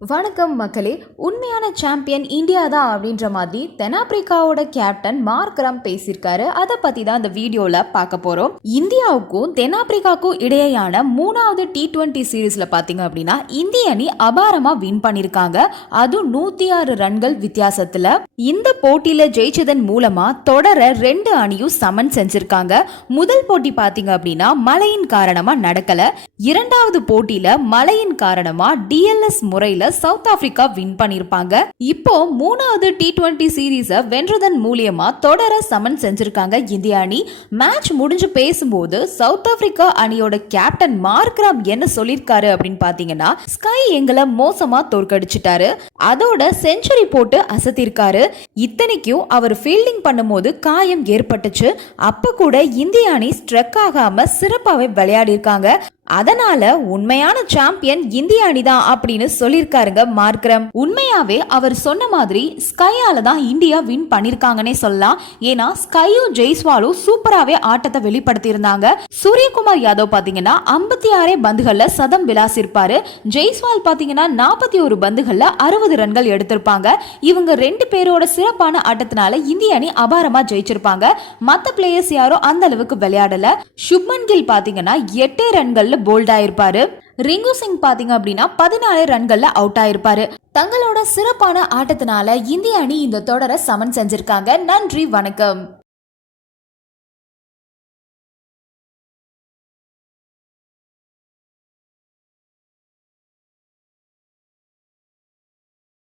வணக்கம் மக்களே உண்மையான சாம்பியன் இந்தியா தான் அப்படின்ற மாதிரி தென்னாப்பிரிக்காவோட கேப்டன் மார்க்ரம் பேசியிருக்காரு. அதை பற்றி தான் இந்த வீடியோவில் பார்க்க போகிறோம் இந்தியாவுக்கும் தென்னாப்பிரிக்காவுக்கும் இடையேயான மூணாவது டி டுவெண்ட்டி சீரீஸில் பார்த்தீங்க அப்படின்னா இந்திய அணி அபாரமாக வின் பண்ணியிருக்காங்க. அதுவும் நூற்றி ஆறு ரன்கள் வித்தியாசத்தில். இந்த போட்டியில் ஜெயிச்சதன் மூலமாக தொடர ரெண்டு அணியும் சமன் செஞ்சுருக்காங்க. முதல் போட்டி பார்த்தீங்க அப்படின்னா மழையின் காரணமாக நடக்கலை. இரண்டாவது போட்டியில் மழையின் காரணமாக டிஎல்எஸ் முறையில் சவுத் ஆப்பிரிக்கா வின் பண்ணிருப்பாங்க. இப்போ மூணாவது டி டுவெண்ட்டி சீரீஸ வென்றதன் மூலியமா தொடர சமன் செஞ்சிருக்காங்க இந்திய அணி. மேட்ச் முடிஞ்சு பேசும்போது சவுத் ஆப்பிரிக்கா அணியோட கேப்டன் மார்க்ராம் என்ன சொல்லிருக்காரு அப்படின்னு பாத்தீங்கன்னா ஸ்கை எங்களை மோசமா தோற்கடிச்சிட்டாரு. அதோட செஞ்சுரி போட்டு அசத்திருக்காரு. இத்தனைக்கும் அவர் ஃபீல்டிங் பண்ணும்போது காயம் ஏற்பட்டுச்சு. அப்ப கூட இந்திய அணி ஸ்ட்ரெக் ஆகாம சிறப்பாவே விளையாடி இருக்காங்க அதனால உண்மையான சாம்பியன் இந்திய அணிதான் அப்படின்னு சொல்லியிருக்காருங்க மார்க்ரம். உண்மையாவே அவர் சொன்ன மாதிரி ஸ்கையால தான் இந்தியா வின் பண்ணிருக்காங்கன்னே சொல்லலாம். ஏன்னா ஸ்கையும் ஜெய்ஸ்வாலும் சூப்பராவே ஆட்டத்தை வெளிப்படுத்தி இருந்தாங்க சூரியகுமார் யாதவ் பாத்தீங்கன்னா ஐம்பத்தி ஆறே பந்துகள்ல சதம் விளாசிருப்பாரு. ஜெய்ஸ்வால் பாத்தீங்கன்னா நாற்பத்தி ஒரு பந்துகள்ல அறுபது ரன்கள் எடுத்திருப்பாங்க. இவங்க ரெண்டு பேரோட சிறப்பான ஆட்டத்தினால இந்திய அணி அபாரமா ஜெயிச்சிருப்பாங்க. மத்த பிளேயர்ஸ் யாரும் அந்த அளவுக்கு விளையாடல. சுப்மன் கில் பாத்தீங்கன்னா எட்டு ரன்கள்ல போல்ட் ஆயிருப்பாரு ரிங்கு சிங் பாத்தீங்க அப்படின்னா பதினாலு ரன்கள்ல அவுட் ஆயிருப்பாரு. தங்களோட சிறப்பான ஆட்டத்தினால இந்திய அணி இந்த தொடரை சமன் செஞ்சிருக்காங்க. நன்றி வணக்கம்.